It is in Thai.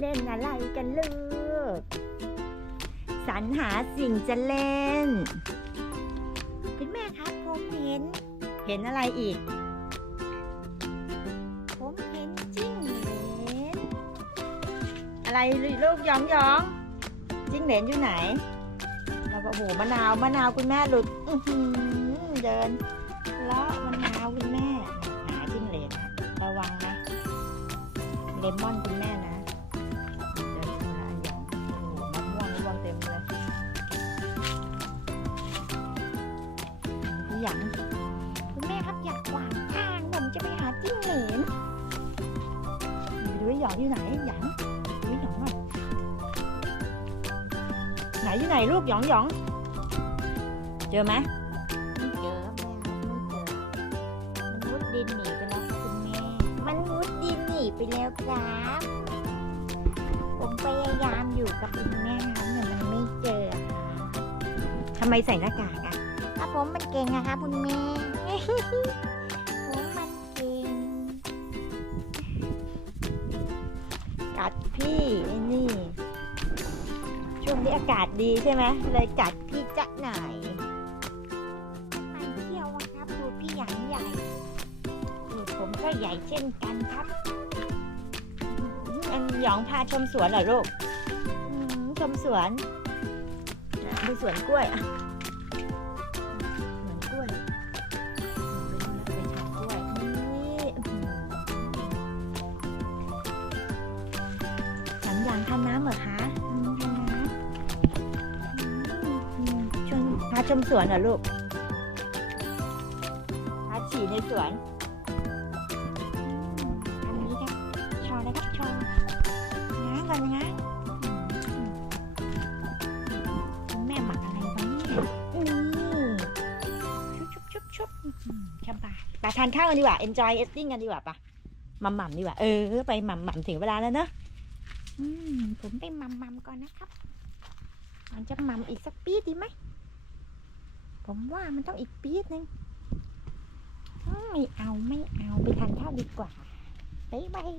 เล่นอะไรกันลูกสรรหาสิ่งจะเล่น คุณแม่ครับผมเห็น เห็นอะไรอีก ผมเห็นจิ้งเหลนอะไรลูกหยองหยองจิ้งเหลนอยู่ไหนแล้วก็โอ้โหมะนาวมะนาวคุณแม่หลุดเดินเลาะมะนาวคุณแม่หาจิ้งเหลนระวังนะเลมอน พี่หยังคุณแม่ครับอยากขวางทางผมจะไปหาจิ้งเหลนไปดูไอ้หยองอยู่ไหนหยังดูไอ้หยองหน่อยไหนอยู่ไหนลูกหยองหยองเจอไหมไม่เจอแม่ครับไม่เจอมันมุดดินหนีไปแล้วค่ะคุณแม่ มันมุดดินหนีไปแล้วครับผมพยายามอยู่กับคุณแม่ครับแต่มันไม่เจอค่ะทำไมใส่หน้ากากอะถ้า ผมมันเก่งอะครับคุณแม่ผมมันเก่ง กัดพี่ไอ้นี่ ช่วงนี้อากาศดีใช่ไหมเลยกัดพี่จะหน่อยมันเที่ยวครับดูพี่หยางใหญ่ดูผมก็ใหญ่เช่นกันครับ อันหยองพาชมสวนเหรอลูกชมสวน ดูสวนกล้วยอะ สัญญาณทานน้ำเหรอคะชวนพาชมสวนเหรอลูกพาฉี่ในสวน อันนี้ครับชอเลยครับชอง้างก่อนง้างแม่หมักอะไรไว้เนี่ยนี่ชุบชุบชุบชุบอืมช่ำปาทานข้าวกันดีกว่า enjoy eating กันดีกว่าปะหม่ำหม่ำดีกว่า เออ ไปหม่ำหม่ำถึงเวลาแล้วเนอะ ผมไปมัมมัมก่อนนะครับมันจะมัมอีกสักปีดดีไหม ผมว่ามันต้องอีกปีดนึงไม่เอาไม่เอาไปทานข้าวดีกว่า บ๊ายบาย